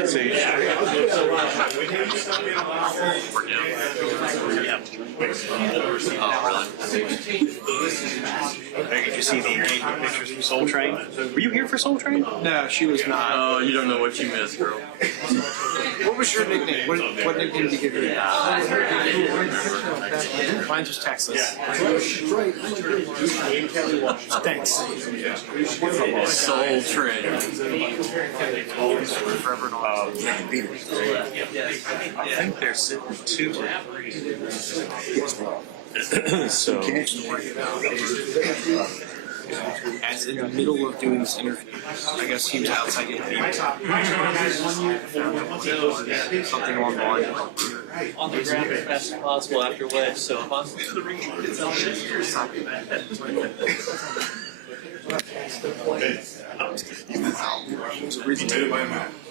Did you see the engagement pictures from Soul Train? Were you here for Soul Train? No, she was not. Oh, you don't know what you missed, girl. What was your nickname? What nickname did you give her? Mine was Texas. Thanks. Soul Train. I think they're sitting 2 or 3. So. As in the middle of doing this interview, I guess he was outside getting beat. Something along the line. On the ground as fast as possible after wedge. So if I'm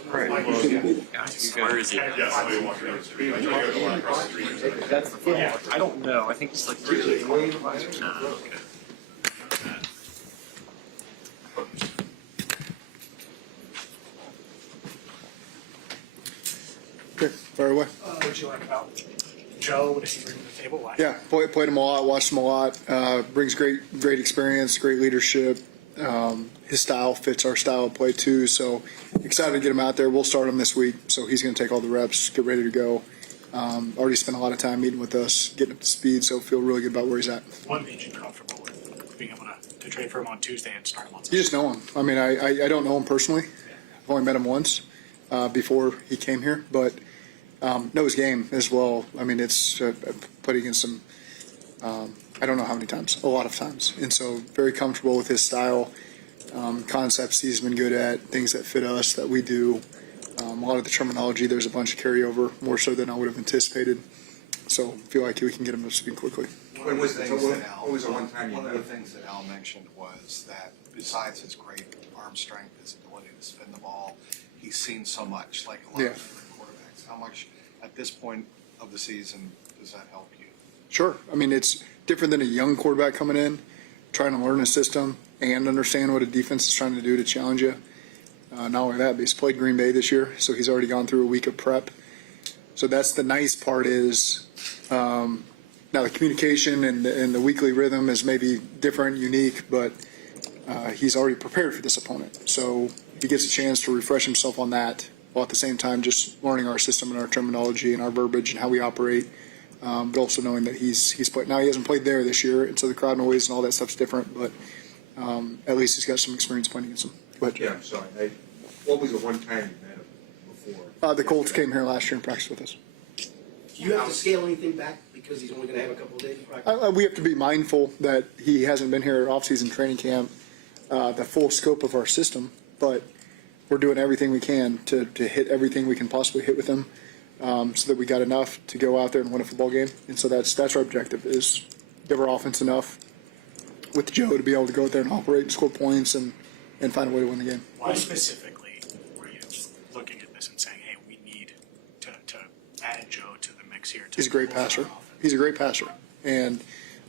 Where is he? I don't know. I think it's like Okay, fire away. What did you like about Joe? What did he bring to the table? Why? Yeah, played him a lot, watched him a lot. Brings great experience, great leadership. His style fits our style of play too. So excited to get him out there. We'll start him this week, so he's going to take all the reps, get ready to go. Already spent a lot of time meeting with us, getting up to speed. So feel really good about where he's at. What made you comfortable with being able to trade for him on Tuesday and start him on You Sunday? just know him. I mean, I don't know him personally. I've only met him once before he came here, but know his game as well. I mean, it's played against him. I don't know how many times, a lot of times, and so very comfortable with his style, concepts he's been good at, things that fit us that we do. A lot of the terminology, there's a bunch of carryover, more so than I would have anticipated. So feel like we can get him to speed quickly. One of the things that Al mentioned was that besides his great arm strength, his ability to spin the ball, he's seen so much, like a lot of different quarterbacks. How much, at this point of the season, does that help you? Sure. I mean, it's different than a young quarterback coming in, trying to learn a system and understand what a defense is trying to do to challenge you. Not only that, but he's played Green Bay this year, so he's already gone through a week of prep. So that's the nice part is now the communication and the weekly rhythm is maybe different, unique, but he's already prepared for this opponent. So he gets a chance to refresh himself on that while at the same time just learning our system and our terminology and our verbiage and how we operate. But also knowing that he's played. Now he hasn't played there this year, and so the crowd noise and all that stuff's different. But at least he's got some experience playing against him. But yeah, I'm sorry. What was the one time you met him before? the Colts came here last year and practiced with us. Do you have to scale anything back because he's only going to have a couple of days of practice? We have to be mindful that he hasn't been here at off-season training camp, the full scope of our system. But we're doing everything we can to hit everything we can possibly hit with him. So that we got enough to go out there and win a football game. And so that's our objective, is give our offense enough with Joe to be able to go out there and operate and score points and find a way to win the game. Why specifically were you looking at this and saying, hey, we need to add Joe to the mix here? He's a great passer. He's a great passer. And,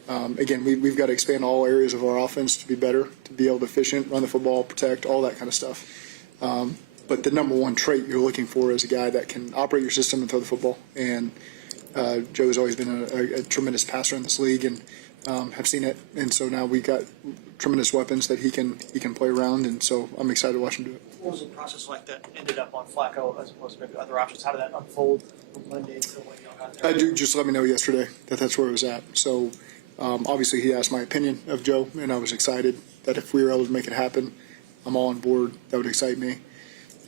again, we've got to expand all areas of our offense to be better, to be able to efficient, run the football, protect, all that kind of stuff. But the number one trait you're looking for is a guy that can operate your system and throw the football. And Joe's always been a tremendous passer in this league, and have seen it. And so now we've got tremendous weapons that he can play around. And so I'm excited to watch him do it. what was the process like that ended up on Flacco as opposed to maybe other options? How did that unfold from Monday to when y'all got there? Just let me know yesterday that's where it was at. So obviously he asked my opinion of Joe, and I was excited that if we were able to make it happen, I'm all on board. That would excite me.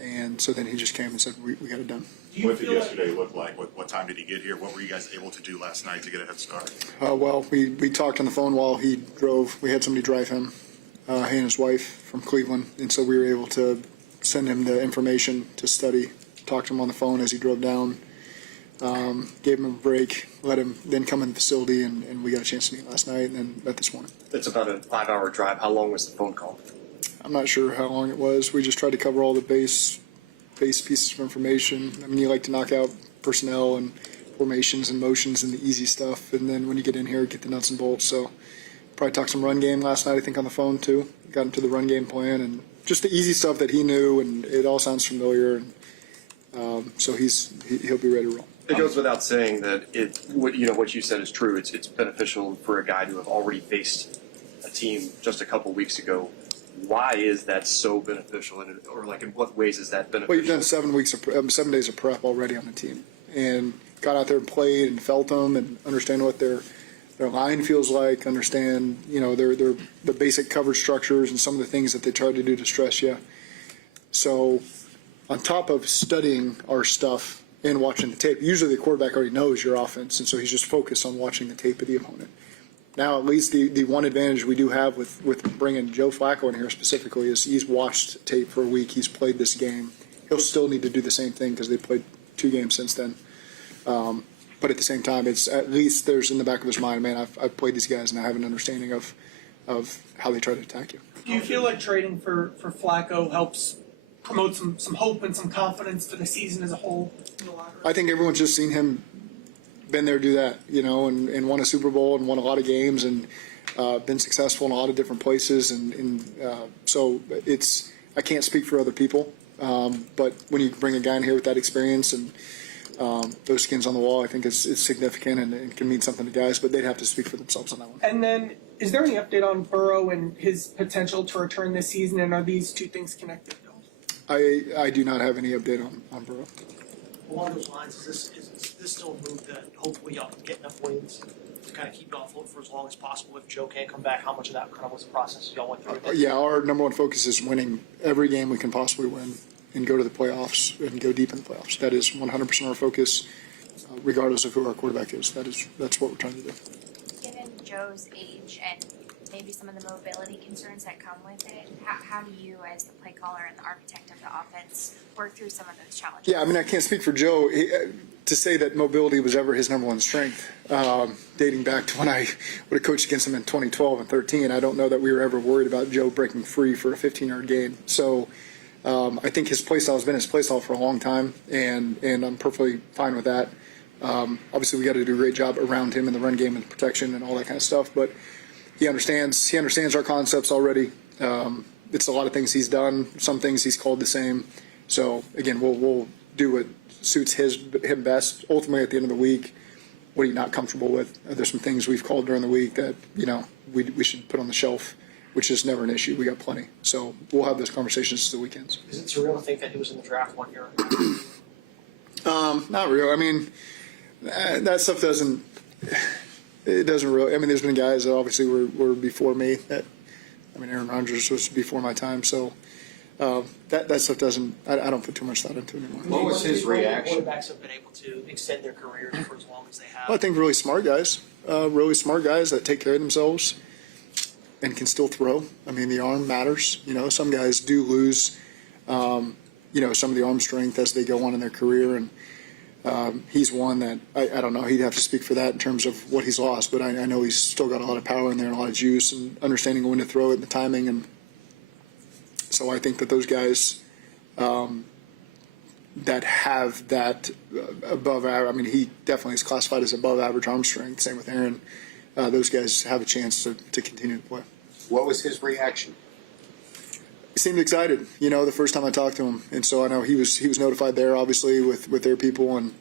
And so then he just came and said, we got it done. What did yesterday look like? What time did he get here? What were you guys able to do last night to get a head start? Well, we talked on the phone while he drove. We had somebody drive him, he and his wife from Cleveland. And so we were able to send him the information to study, talk to him on the phone as he drove down, gave him a break, let him then come in the facility, and we got a chance to meet last night and then met this morning. It's about a 5-hour drive. How long was the phone call? I'm not sure how long it was. We just tried to cover all the base pieces of information. I mean, you like to knock out personnel and formations and motions and the easy stuff, and then when you get in here, get the nuts and bolts. So probably talked some run game last night, I think, on the phone too. Got into the run game plan and just the easy stuff that he knew, and it all sounds familiar. And So he'll be ready to roll. It goes without saying that what you said is true. It's beneficial for a guy to have already faced a team just a couple weeks ago. Why is that so beneficial, or like in what ways is that beneficial? Well, you've done 7 days of prep already on the team, and got out there and played and felt them and understand what their line feels like. Understand the basic coverage structures and some of the things that they try to do to stress you. So, on top of studying our stuff and watching the tape, usually the quarterback already knows your offense, and so he's just focused on watching the tape of the opponent. Now, at least the one advantage we do have with bringing Joe Flacco in here specifically is he's watched tape for a week. He's played this game. He'll still need to do the same thing because they've played 2 games since then. But at the same time, it's at least there's in the back of his mind, man, I've played these guys and I have an understanding of how they try to attack you. Do you feel like trading for Flacco helps promote some hope and some confidence for the season as a whole in the locker room? I think everyone's just seen him been there, do that, and won a Super Bowl and won a lot of games and been successful in a lot of different places. So I can't speak for other people, but when you bring a guy in here with that experience and those skins on the wall, I think it's significant and it can mean something to guys, but they'd have to speak for themselves on that one. And then, is there any update on Burrow and his potential to return this season, and are these two things connected? I do not have any update on Burrow. Along those lines, is this still a move that hopefully y'all can get enough wins to kind of keep y'all afloat for as long as possible? If Joe can't come back, how much of that kind of was the process y'all went through? Yeah, our number one focus is winning every game we can possibly win and go to the playoffs and go deep in the playoffs. That is 100% our focus, regardless of who our quarterback is. That's what we're trying to do. Given Joe's age and maybe some of the mobility concerns that come with it, how do you, as the play caller and the architect of the offense, work through some of those challenges? Yeah, I mean, I can't speak for Joe to say that mobility was ever his number one strength. Dating back to when I would have coached against him in 2012 and 13, I don't know that we were ever worried about Joe breaking free for a 15-yard gain. So I think his play style has been his play style for a long time, and I'm perfectly fine with that. Obviously, we got to do a great job around him in the run game and protection and all that kind of stuff, but he understands our concepts already. It's a lot of things he's done. Some things he's called the same. So again, we'll do what suits him best. Ultimately, at the end of the week, what are you not comfortable with? There's some things we've called during the week that we should put on the shelf, which is never an issue. We got plenty. So we'll have those conversations the weekends. Is it surreal to think that he was in the draft 1 year? Not real. I mean, that stuff doesn't. It doesn't really. I mean, there's been guys that obviously were before me. Aaron Rodgers was before my time. So that stuff doesn't. I don't put too much thought into it anymore. What was his reaction? Quarterbacks have been able to extend their careers for as long as they have. Well, I think really smart guys that take care of themselves and can still throw. I mean, the arm matters. Some guys do lose, some of the arm strength as they go on in their career, and he's one that I don't know. He'd have to speak for that in terms of what he's lost, but I know he's still got a lot of power in there and a lot of juice and understanding when to throw it and the timing. And so I think that those guys that have that above average, I mean, he definitely is classified as above average arm strength. Same with Aaron. Those guys have a chance to continue to play. What was his reaction? He seemed excited, the first time I talked to him, and so I know he was notified there, obviously, with their people, and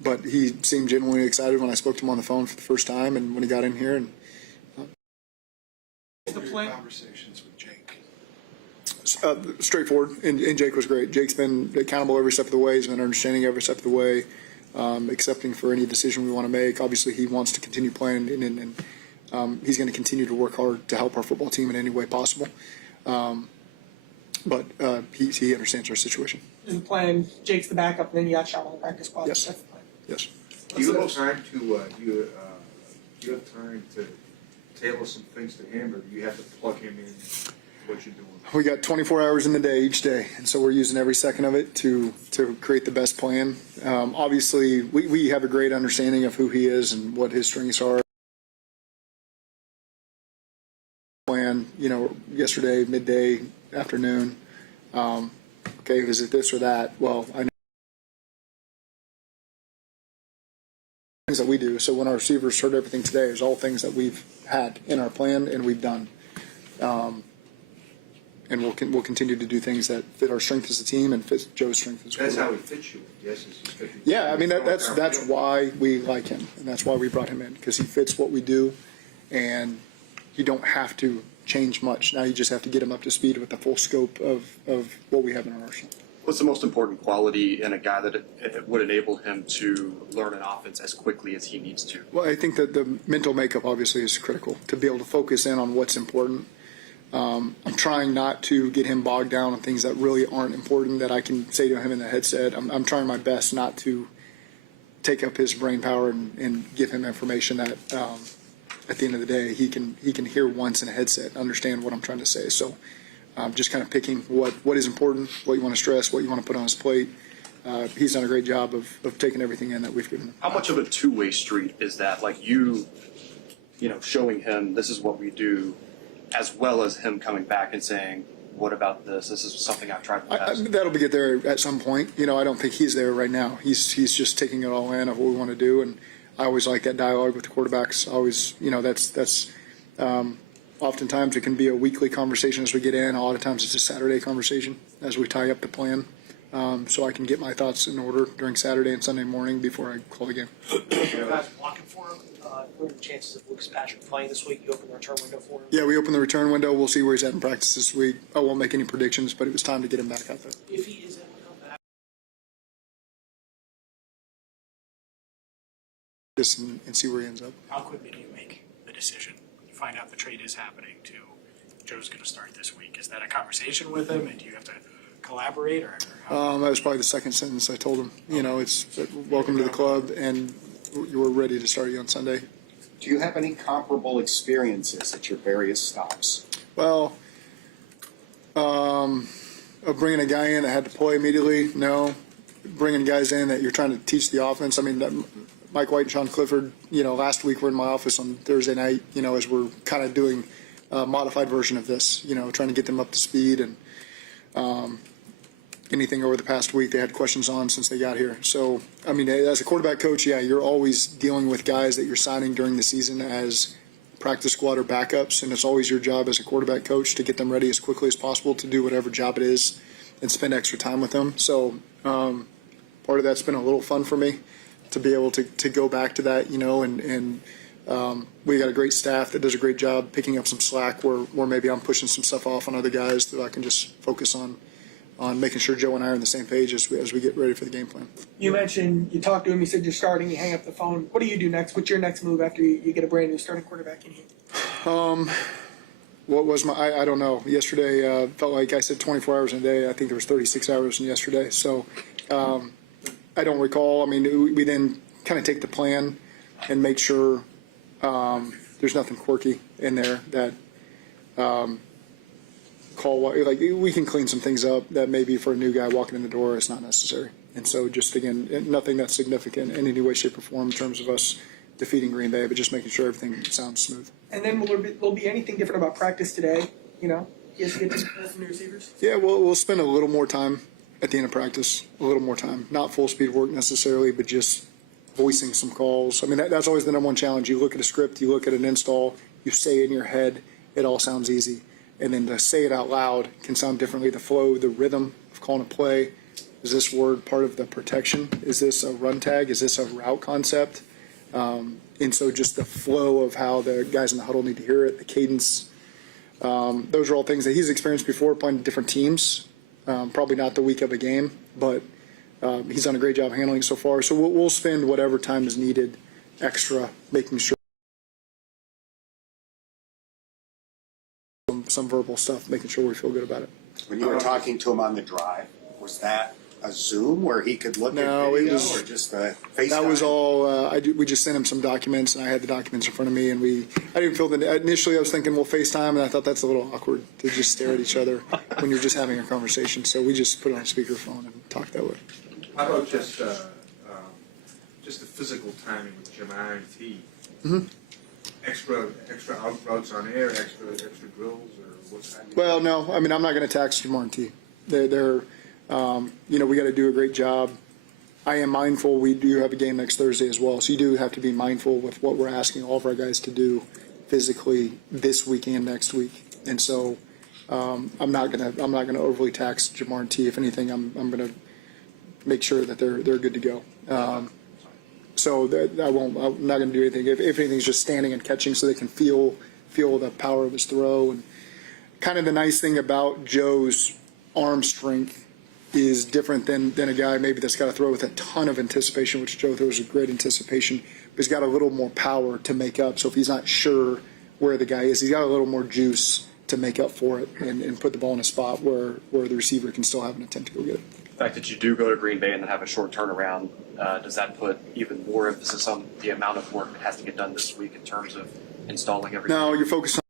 but he seemed genuinely excited when I spoke to him on the phone for the first time, and when he got in here. And the plan? Conversations with Jake. Straightforward, and Jake was great. Jake's been accountable every step of the way. He's been understanding every step of the way, accepting for any decision we want to make. Obviously, he wants to continue playing, and he's going to continue to work hard to help our football team in any way possible. But he understands our situation. Is the plan Jake's the backup, and then you got Sean on the practice squad? Yes. That's the plan. Yes. Do you have time to tailor some things to him, or do you have to plug him in what you're doing? We got 24 hours in the day each day, and so we're using every second of it to create the best plan. Obviously, we have a great understanding of who he is and what his strengths are. Plan, yesterday, midday, afternoon. Okay, is it this or that? Well, I know things that we do. So when our receivers heard everything today, it's all things that we've had in our plan and we've done. we'll continue to do things that fit our strength as a team and fit Joe's strength as well. That's how he fits you, yes, is he fit you. Yeah, I mean that's why we like him, and that's why we brought him in, because he fits what we do, and you don't have to change much. Now you just have to get him up to speed with the full scope of what we have in our arsenal. What's the most important quality in a guy that it would enable him to learn an offense as quickly as he needs to? Well, I think that the mental makeup obviously is critical to be able to focus in on what's important. I'm trying not to get him bogged down on things that really aren't important that I can say to him in the headset. I'm trying my best not to take up his brain power and give him information that at the end of the day he can hear once in a headset, understand what I'm trying to say. So just kind of picking what is important, what you want to stress, what you want to put on his plate. He's done a great job of taking everything in that we've given him. How much of a two-way street is that? Like you know, showing him this is what we do, as well as him coming back and saying, what about this? This is something I've tried in the past. That'll get there at some point. You know, I don't think he's there right now. He's just taking it all in of what we want to do, and I always like that dialogue with the quarterbacks. Always, you know, that's oftentimes it can be a weekly conversation as we get in. A lot of times it's a Saturday conversation as we tie up the plan. So I can get my thoughts in order during Saturday and Sunday morning before I call the game. You guys blocking for him. What are the chances of Lucas Patrick playing this week? You open the return window for him? Yeah, we open the return window. We'll see where he's at in practice this week. I won't make any predictions, but it was time to get him back out there. If he is able to come back. And see where he ends up. How quickly do you make the decision? You find out the trade is happening to Joe's going to start this week. Is that a conversation with him, and do you have to collaborate, or how? That was probably the second sentence I told him. You know, it's welcome to the club, and you were ready to start you on Sunday. Do you have any comparable experiences at your various stops? Well, of bringing a guy in that had to play immediately, no. Bringing guys in that you're trying to teach the offense. I mean, Mike White and Sean Clifford, you know, last week were in my office on Thursday night, you know, as we're kind of doing a modified version of this, you know, trying to get them up to speed and anything over the past week they had questions on since they got here. So, I mean, as a quarterback coach, yeah, you're always dealing with guys that you're signing during the season as practice squad or backups, and it's always your job as a quarterback coach to get them ready as quickly as possible to do whatever job it is and spend extra time with them. So part of that's been a little fun for me to be able to go back to that, you know, and we got a great staff that does a great job picking up some slack where maybe I'm pushing some stuff off on other guys that I can just focus on making sure Joe and I are on the same page as we get ready for the game plan. You mentioned, you talked to him, you said you're starting, you hang up the phone. What do you do next? What's your next move after you get a brand new starting quarterback in here? What was I don't know. Yesterday felt like I said 24 hours in a day. I think there was 36 hours in yesterday. So I don't recall. I mean, we then kind of take the plan and make sure there's nothing quirky in there that like we can clean some things up that maybe for a new guy walking in the door is not necessary. And so just again, nothing that's significant in any way, shape, or form in terms of us defeating Green Bay, but just making sure everything sounds smooth. And then will there be anything different about practice today? You know, you guys get to pass from the receivers? Yeah, we'll spend a little more time at the end of practice, a little more time. Not full speed work necessarily, but just voicing some calls. I mean, that's always the number one challenge. You look at a script, you look at an install, you say in your head, it all sounds easy. And then to say it out loud can sound differently. The flow, the rhythm of calling a play. Is this word part of the protection? Is this a run tag? Is this a route concept? And so just the flow of how the guys in the huddle need to hear it, the cadence. Those are all things that he's experienced before playing different teams. Probably not the week of a game, but he's done a great job handling it so far. So we'll spend whatever time is needed extra making sure some verbal stuff, making sure we feel good about it. When you were talking to him on the drive, was that a Zoom where he could look at video it was, or just a FaceTime? That was all. We just sent him some documents, and I had the documents in front of me, and I didn't feel that initially. I was thinking we'll FaceTime, and I thought that's a little awkward to just stare at each other when you're just having a conversation. So we just put it on speakerphone and talk that way. How about just the physical timing with Jamar and T? Mm-hmm. Extra out routes on air, extra drills, or what's that? Well, no. I mean, I'm not going to tax Jamar and T. They're you know, we got to do a great job. I am mindful we do have a game next Thursday as well, so you do have to be mindful with what we're asking all of our guys to do physically this week and next week. And so I'm not gonna overly tax Jamar and T. If anything, I'm gonna make sure that they're good to go. So that I'm not going to do anything. If anything's just standing and catching, so they can feel the power of his throw. And kind of the nice thing about Joe's arm strength is different than a guy maybe that's got to throw with a ton of anticipation, which Joe throws with great anticipation, but he's got a little more power to make up. So if he's not sure where the guy is, he's got a little more juice to make up for it and put the ball in a spot where the receiver can still have an attempt to go get it. The fact that you do go to Green Bay and then have a short turnaround, does that put even more emphasis on the amount of work that has to get done this week in terms of installing everything? No, you're focused on.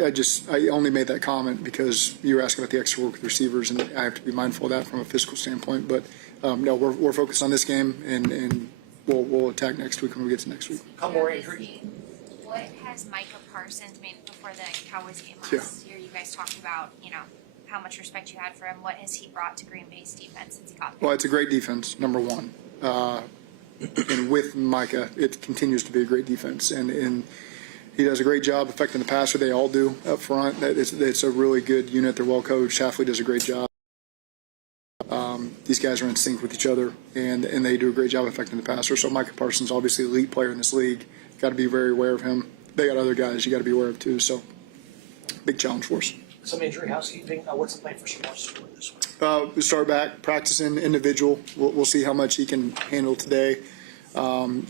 I only made that comment because you were asking about the extra work with receivers, and I have to be mindful of that from a physical standpoint. But no, we're focused on this game, and we'll attack next week when we get to next week. Couple more injuries. What has Micah Parsons, I mean, before the Cowboys game Yeah. last year, you guys talked about, how much respect you had for him. What has he brought to Green Bay's defense since he got there? Well, it's a great defense, number one. And with Micah, it continues to be a great defense. And he does a great job affecting the passer. They all do up front. It's a really good unit. They're well coached. Hafley does a great job. These guys are in sync with each other, and they do a great job affecting the passer. So Micah Parsons, obviously an elite player in this league. Got to be very aware of him. They got other guys you got to be aware of too. So big challenge for us. Some injury housekeeping. What's the plan for Shamar Stewart this week? We start back practicing individual. We'll see how much he can handle today.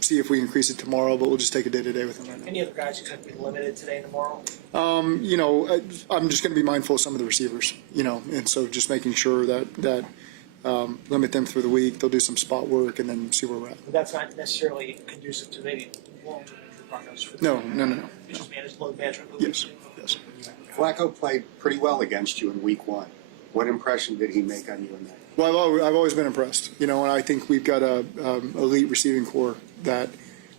See if we increase it tomorrow, but we'll just take it day to day with him right now. Any other guys who could be limited today and tomorrow? I'm just going to be mindful of some of the receivers, and so just making sure that limit them through the week. They'll do some spot work and then see where we're at. But that's not necessarily conducive to maybe long-term injury prognosis for the No. It's just load management. Yes. Flacco played pretty well against you in week 1. What impression did he make on you in that? Well, I've always been impressed, and I think we've got a elite receiving core that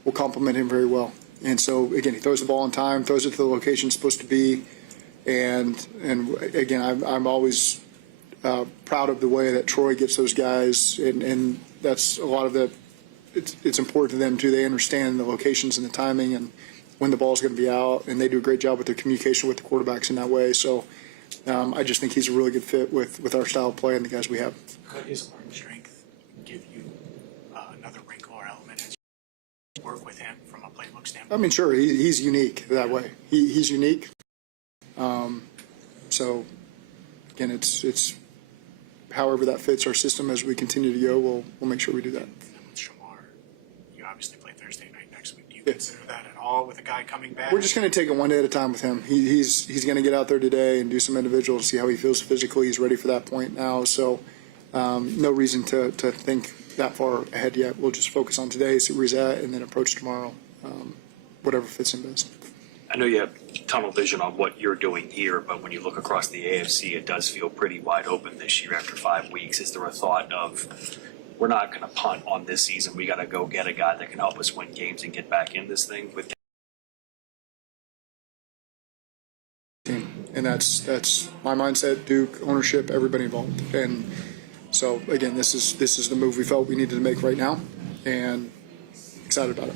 will complement him very well. And so again, he throws the ball on time, throws it to the location it's supposed to be, and again, I'm always proud of the way that Troy gets those guys, and that's a lot of the. It's important to them too. They understand the locations and the timing and when the ball's going to be out, and they do a great job with their communication with the quarterbacks in that way. So I just think he's a really good fit with our style of play and the guys we have. Could his arm strength give you another wrinkle or element as you work with him from a playbook standpoint? I mean, sure, he's unique that way. He's unique. So again, it's however that fits our system as we continue to go. We'll make sure we do that. And then with Shamar, you obviously play Thursday night next week. Do you consider that at all with a guy coming back? We're just going to take it one day at a time with him. He's going to get out there today and do some individual to see how he feels physically. He's ready for that point now. So no reason to think that far ahead yet. We'll just focus on today, see where he's at, and then approach tomorrow, whatever fits him best. I know you have tunnel vision on what you're doing here, but when you look across the AFC, it does feel pretty wide open this year after 5 weeks. Is there a thought of, we're not going to punt on this season, we got to go get a guy that can help us win games and get back in this thing with? And that's my mindset, Duke, ownership, everybody involved. And so again, this is the move we felt we needed to make right now, and excited about it.